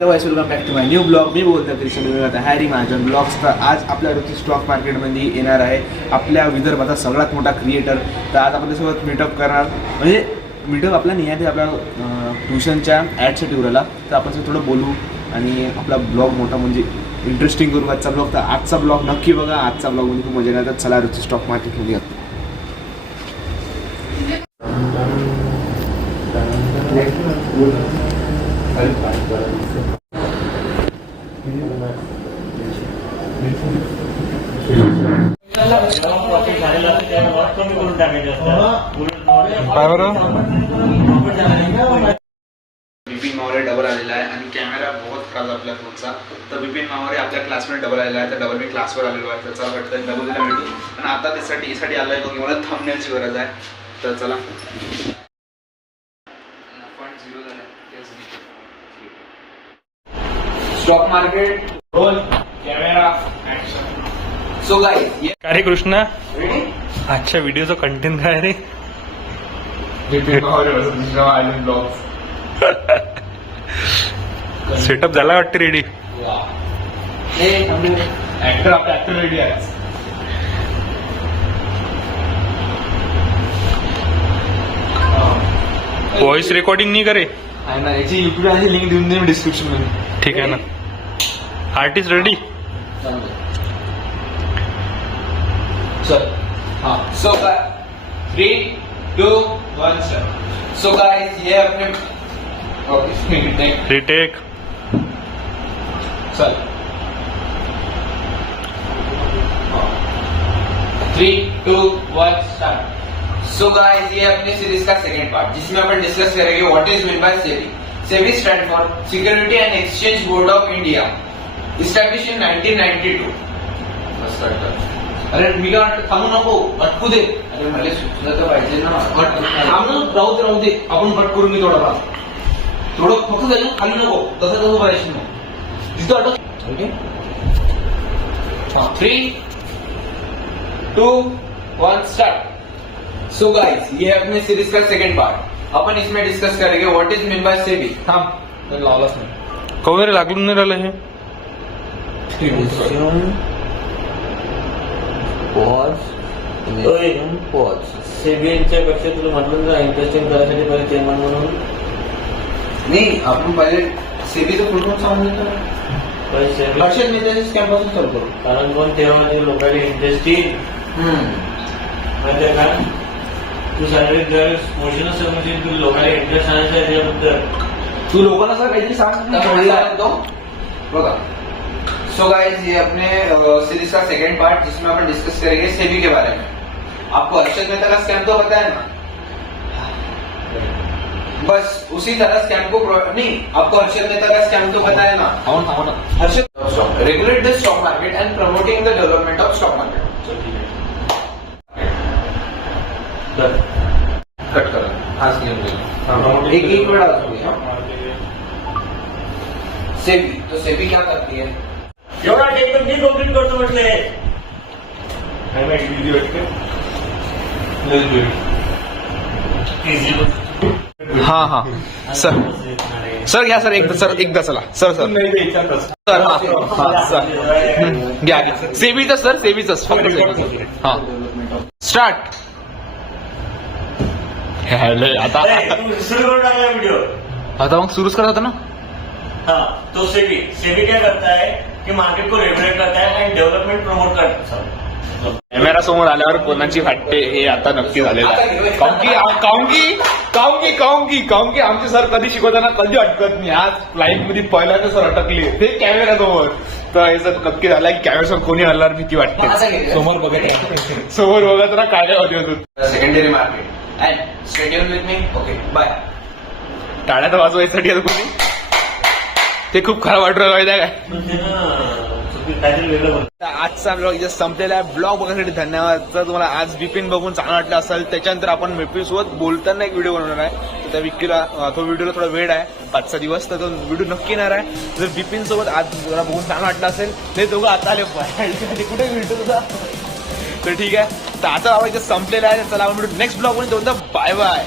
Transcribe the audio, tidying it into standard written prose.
Welcome back to my new blog. मी बोलतो Krishna Harry Mahajan blogs. तर आज आपल्या रोजची स्टॉक मार्केटमध्ये येणार आहे आपल्या विदर्भाचा सगळ्यात मोठा क्रिएटर. तर आज आपल्यासोबत मीटअप करणार, म्हणजे मीटअप आपला निहाती आपल्या ट्युशनच्या ॲडसाठी उरायला. तर आपण थोडं बोलू आणि आपला ब्लॉग मोठा म्हणजे इंटरेस्टिंग करू आजचा ब्लॉग. तर आजचा ब्लॉग नक्की बघा. आजचा ब्लॉगमध्ये खूप मजा येणार. तर चला रोजची स्टॉक मार्केटमध्ये येतो. विपिन मावरे डबल आलेला आहे आणि कॅमेरा बहुत खराब आपल्या फोनचा. तर विपिन मावरे आपल्या क्लासमध्ये डबल आलेला आहे. तर डबल मी क्लासवर आलेलो आहे. त्याचा वाटतं डबल दिला भेटू. आणि आता त्यासाठी आलो आहे की मला थंबनेलची गरज आहे. तर चला. Stock market roll camera action. So guys, काय रे कृष्णा, आजच्या व्हिडिओचा कंटेंट काय रे? सेटअप झाला वाटतं रेडी. ऍक्टर आपला ऍक्टर रेडी आहे. व्हॉइस रेकॉर्डिंग नाही करे आहे ना, याची युट्यूबची लिंक देऊन दे मी डिस्क्रिप्शन मध्ये. ठीक आहे ना. Artist ready. So 3, 2, 1 so guys, ये अपने रिटेक. चल 3, 2, 1 स्टार्ट. सो गाइस, ये अपनी सीरीज का सेकंड पार्ट जिसमें अपन डिस्कस करेंगे what is mean by SEBI. SEBI stand for security end exchange board of India, establish in 1992. Bus cut. अरे मी काय वाटतं, थांबू नको, अटकू दे. अरे मला सुचलं तर पाहिजे ना. राहू दे आपण कट करून मी थोडं फक्त जाईल, खाली नको, तसं पाहिजे ना तिथं अटक. Okay 3, 2, 1 start. सो गाइस, ये अपने सीरीज का सेकंड पार्ट. अपन इसमें डिस्कस करेंगे what is mean by SEBI. थांब, लावलाच नाही. कवरे लागून नाही राहिलं हे. सेबीच्या पेक्षा तुला म्हटलं ना इंटरेस्टिंग करायसाठी पहिले चेअरमन म्हणून नाही. आपण पहिले सेबीचं फुल फॉर्म सांगून देतो. हर्षद मेहताच्या स्कॅम पासून चालू करू. कारण कोण तेव्हा ते लोकांनी इंटरेस्ट येईल माहिती का. तू शारीरिक ज्यावेळेस मोशन असेल म्हणजे तू लोकांना इंटरेस्ट आणायचं आहे त्याबद्दल तू लोकांना सर काहीतरी सांग बघा. सो गाइस, ये अपने सीरीज का सेकंड पार्ट जिसमें अपन डिस्कस करेंगे सेबी के बारे में. आपको हर्षद मेहता का स्कैम तो पता है ना. बस उसी तरह स्कैम को नहीं, आपको हर्षद मेहता का स्कैम तो पता है ना. Harshad regulate the stock market end promoting the development of stock market. Cut करा. हाँ एक बड़ा सेबी. तो सेबी क्या करती है? एवढा टेक्निक मी कंप्लीट करतो म्हटले. हा सर घ्या सर. एकदा चला सर हा सर घ्या. सेबीचं सर, सेबीच फक्त. हा स्टार्ट. आता सुरू करून टाकला व्हिडिओ. आता मग सुरूच करत होता ना. हाँ, तो सेबी क्या करता है कि मार्केट को रेगुलेट करता है एंड डेवलपमेंट प्रमोट करता है. कॅमेरा समोर आल्यावर कोणाची फाटते हे आता नक्की झालेलं आहे. काऊन की आमचे सर कधी शिकवताना कधी अटकत नाही. आज लाईफ मध्ये पहिल्यांदा सर अटकले ते कॅमेरा समोर. तर हे सर नक्की झालं की कॅमेरा समोर कोणी हल्ल्यावर भीती वाटते. समोर बघत ना काय होते होतो. Secondary market and stay tune with me. Okay bye. टाळ्या तर वाजवायसाठी आता कोणी ते खूप खराब वाटत माहिती आहे काय. आजचा ब्लॉग इथे संपलेला आहे. ब्लॉग बघण्यासाठी धन्यवाद. जर तुम्हाला आज बिपिन बघून चांगलं वाटलं असेल त्याच्यानंतर आपण बिपिन सोबत बोलताना एक व्हिडिओ बनवणार आहे. तर त्या विकीला तो व्हिडिओला थोडा वेळ आहे, 5-6 दिवस. तर तो व्हिडिओ नक्की येणार आहे. जर बिपिन सोबत आज जरा बघून चांगलं वाटलं असेल ते दोघं आता आले पाहिजे कुठे व्हिडिओ तुझा. तर ठीक आहे. तर आता बाबा इथे संपलेला आहे. चला आपण नेक्स्ट ब्लॉग मध्ये. Bye bye.